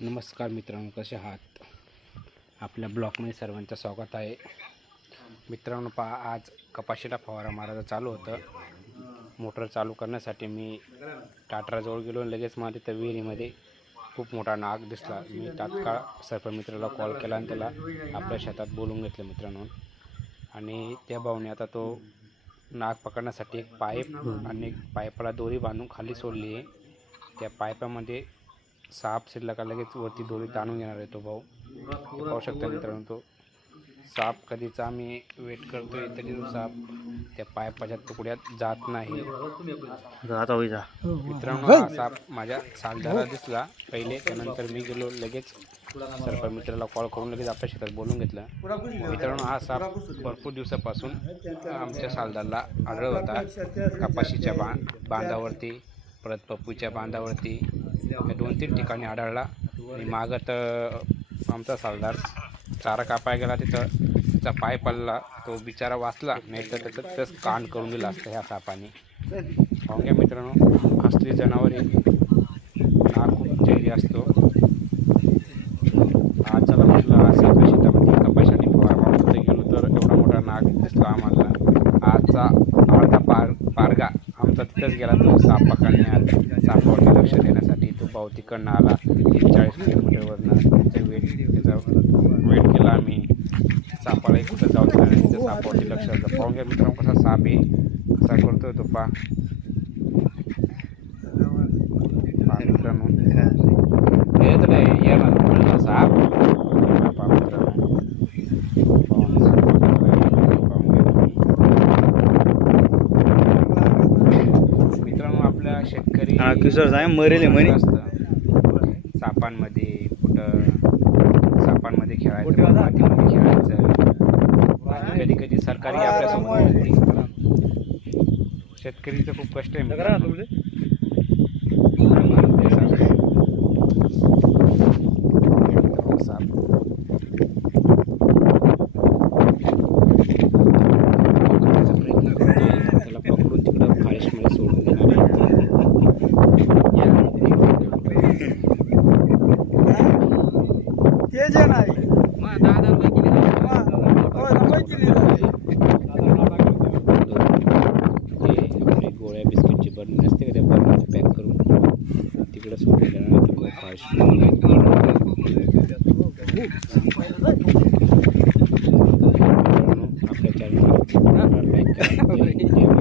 नमस्कार मित्रांनो, कसे आहात? आपल्या ब्लॉगमध्ये सर्वांचं स्वागत आहे. मित्रांनो, पहा, आज कपाशीला फवारा मारायचं चालू होतं. मोटर चालू करण्यासाठी मी टाटराजवळ गेलो. लगेच मला तिथं विहिरीमध्ये खूप मोठा नाग दिसला. मी तात्काळ सर्पमित्राला कॉल केला आणि त्याला आपल्या शेतात बोलवून घेतलं मित्रांनो. आणि त्या भाऊने आता तो नाग पकडण्यासाठी एक पाईप आणि पाईपाला दोरी बांधून खाली सोडली आहे. त्या पाईपामध्ये साप शिरला का लगेच वरती दोरी ताणून घेणार आहे तो भाऊ. पाहू शकता मित्रांनो, तो साप कधीचा आम्ही वेट करतोय तरी तो साप त्या पाईपाच्या तुकड्यात जात नाही. मित्रांनो, हा साप माझ्या सालदारा दिसला पहिले. त्यानंतर मी गेलो, लगेच सर्पमित्राला कॉल करून लगेच आपल्या शेतात बोलून घेतलं. मित्रांनो, हा साप भरपूर दिवसापासून आमच्या सालदारला आढळत होता. कपाशीच्या बांधावरती, परत पप्पूच्या बांधावरती, 2-3 ठिकाणी आढळला. आणि मागं तर आमचा सालदार चारा कापाय गेला, तिथं त्याचा पाय पडला. तो बिचारा वाचला, नाही तर त्याचं तिथंच कान करून दिलं असतं ह्या सापाने. पाहून घ्या मित्रांनो, असली जनावरे नाग खूप जैरी असतो. आज चला म्हटलं, आज आपल्या शेतामध्ये कपाशाने फवारा मारून तिथे गेलो तर एवढा मोठा नाग दिसला आम्हाला. आजचा अर्धा पारगा आमचा तिथंच गेला तो साप पकडण्यात, सापावरती लक्ष देण्यासाठी. तो भाऊ तिकडनं आला 40 किलोमीटरवरनं. त्याचा वेट केला आम्ही. सापाला कुठं जाऊ दिला नाही, त्या सापावरती लक्ष द्यायचं. पाहून घ्या मित्रांनो, कसा साप आहे, कसा करतोय तो. पा मित्रांनो, येत नाही येणार साप. पा मित्रांनो, आपल्या शेतकरी सापांमध्ये कुठं सापांमध्ये खेळायचं, मातीमध्ये खेळायचं. कधी कधी सरकारी आपल्यासोबत शेतकरीचं खूप कष्ट आहे मित्रांनो. त्याला पकडून तिकडं फारेस्टमध्ये सोडून देणार आहे. गोळ्या बिस्किटची बर्नी असते का, त्या बर्नीचं पॅक करून तिकडं सोडून देणार आहे. तिकडं फारेस्टमध्ये आपल्या चॅनलला लाईक करा.